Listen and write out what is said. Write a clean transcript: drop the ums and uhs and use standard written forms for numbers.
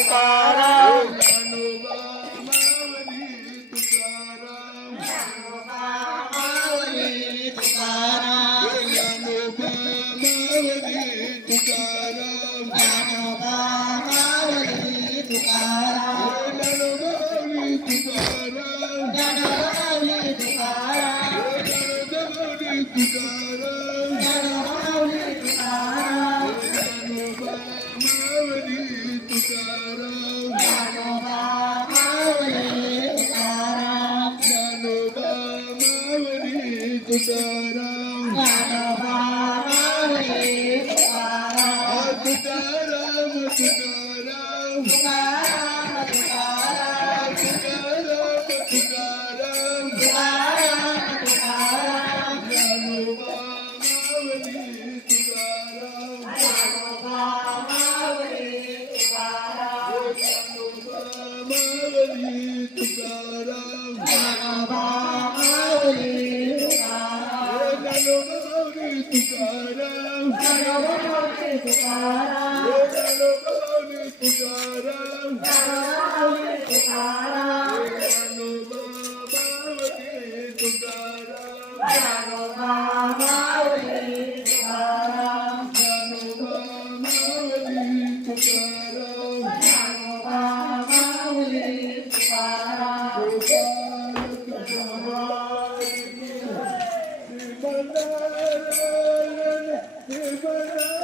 Tukaram Dnyanoba Mauli Tukaram Dnyanoba Mauli Tukaram Dnyanoba Mauli Tukaram Dnyanoba Mauli Tukaram Dnyanoba Mauli Tukaram ज्ञानोबावली Tukaram ज्ञानोबावली Tukaram ज्ञानोबावली Tukaram Dnyanoba Mauli Tukaram Dnyanoba Mauli Tukaram Dnyanoba Mauli Tukaram Dnyanoba Mauli Tukaram Tukaram Tukaram Tukaram Tukaram Tukaram Tukaram Tukaram Tukaram Dnyanoba Mauli Tukaram Dnyanoba Mauli Tukaram Dnyanoba Mauli Tukaram Dnyanoba Mauli Tukaram Dnyanoba Mauli Tukaram Dnyanoba Mauli Tukaram Dnyanoba Mauli Tukaram ज्ञानोबावली Tukaram Dnyanoba Mauli Tukaram Dnyanoba Mauli Tukaram Dnyanoba Mauli Tukaram Dnyanoba Mauli Tukaram Shrimant